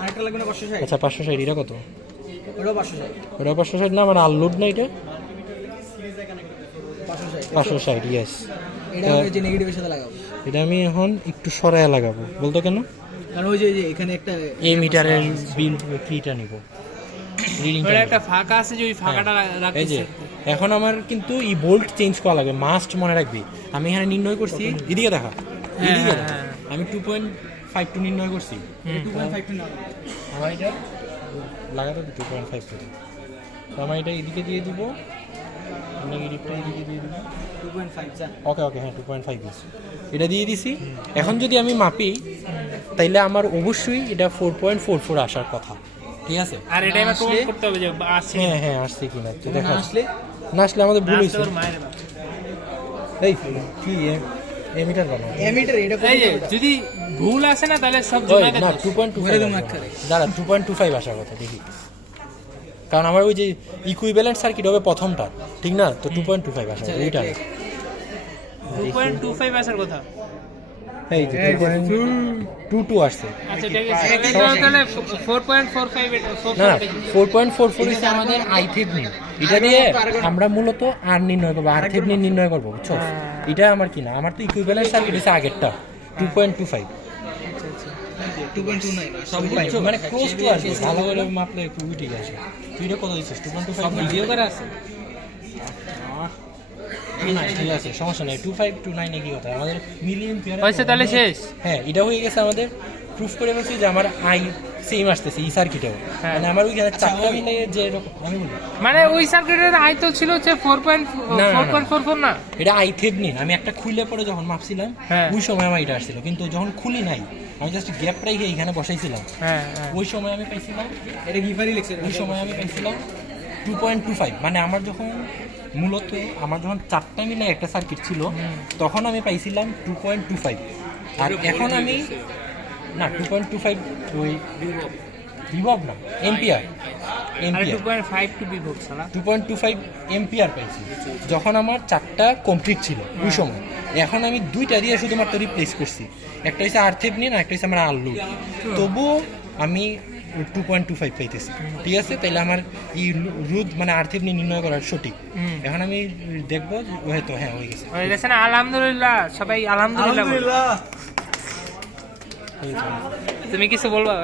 আরেকটা লাগবে না 560। আচ্ছা 560, এটা কত? ওটাও 560। ওটা 560 না, আমার আনলোড না এটা 560। 560, ইয়েস। এটা আমি যে নেগেটিভের সাথে লাগাবো। এটা আমি এখন একটু সরায়া লাগাবো, বলতো কেন? কারণ ওই যে এখানে একটা এই মিটারের বিল কিটা নিব, রিডিং একটা ফাঁকা আছে যে ওই ফাঁকাটা এই যে এখন আমার কিন্তু এই বোল্ট চেঞ্জ করা লাগবে, মাস্ট মনে রাখবি। আমি এখানে নির্ণয় করছি, এদিকে দেখা, এদিকে দেখা, আমি 2.52 নির্ণয় করছি। 2.52 না, আমার এটা লাগাতে 2.52, তো আমার এটা এদিকে দিয়ে দিব, নেগেটিভটা এদিকে দিয়ে দিব। 2.5 যা। ওকে ওকে, হ্যাঁ 2.5 দিচ্ছি, এটা দিয়ে দিছি। এখন যদি আমি মাপি তাইলে আমার অবশ্যই এটা 4.44 আসার কথা, ঠিক আছে? আর এটা এবার প্রমাণ করতে হবে যে আসছে। হ্যাঁ হ্যাঁ আসছে কিনা তো না দেখা, আসলে না আসলে আমাদের ভুল হয়েছে। তোর মায়ের বাপ। এই কি এমিটার বানাও, এমিটার এটা এই যে যদি ভুল আসে না তাহলে সব ওই জমায় না দেয়। 2.25 দাঁড়া, 2.25 আসার কথা দেখি, কারণ আমার ওই যে ইকুইভ্যালেন্ট সার্কিট হবে প্রথমটা, ঠিক না? তো 2.25 আসার কথা, এইটা 2.25 আসার কথা। এই যে 2.22 আসছে। আচ্ছা ঠিক আছে, তাহলে 4.45 না না 4.44 হচ্ছে আমাদের আই থেভনিন, এটা দিয়ে আমরা মূলত আর নির্ণয় করবো, আর থেভনিন নির্ণয় করবো, বুঝছো? এটা আমার কি না, আমার তো ইকুইভ্যালেন্ট সার্কিট হচ্ছে আগেরটা 2.25, 2.29 সব মানে ক্লোজ টু আসবে, ভালো করে মাপলে খুবই ঠিক আছে। তুই এটা কত দিচ্ছিস? 2.25 ভিডিও করা আছে। না ঠিক আছে, সমস্যা নেই। 2529 কি কথা, আমাদের মিলিয়ন পেয়ার হয়েছে তাহলে শেষ। হ্যাঁ এটা হয়ে গেছে, আমাদের প্রুফ করে বলছি যে আমার আই সেম আসতেছে এই সার্কিটেও, হ্যাঁ। মানে আমার ওইখানে চারটা মিলে যে এরকম আমি বলি মানে ওই সার্কিটের আই তো ছিল হচ্ছে 4.44 না। এটা আই থেভনিন, আমি একটা খুলে পরে যখন মাপছিলাম হ্যাঁ। ওই সময় আমার এটা আসছিল, কিন্তু যখন খুলি নাই আমি জাস্ট গ্যাপ রেখে এখানে বসাইছিলাম, হ্যাঁ ওই সময় আমি পাইছিলাম, এটা গিফারি লিখছে ওই সময় আমি পাইছিলাম 2.25। মানে আমার যখন মূলত আমার যখন চারটা মিলে একটা সার্কিট ছিল তখন আমি পাইছিলাম 2.25, আর এখন আমি না 2.25 ওই বিভব না এম্পিয়ার, আর 2.5 টু বিভোগ সালা 2.25 এম্পিয়ার পাইছি যখন আমার চারটা কমপ্লিট ছিল ওই সময়। এখন আমি দুইটা দিয়ে শুধুমাত্র রিপ্লেস করছি, একটা হচ্ছে আর থেভনিন আর একটা হচ্ছে আমার আলু, তবুও আমি 2.25 পাইতেছি, ঠিক আছে? তাইলে আমার এই রোধ মানে আর থেভনিন নির্ণয় করার সঠিক। এখন আমি দেখবো হয়তো হ্যাঁ হয়ে গেছে, হয়ে গেছে না? আলহামদুলিল্লাহ, সবাই আলহামদুলিল্লাহ। তুমি কিছু বলবা?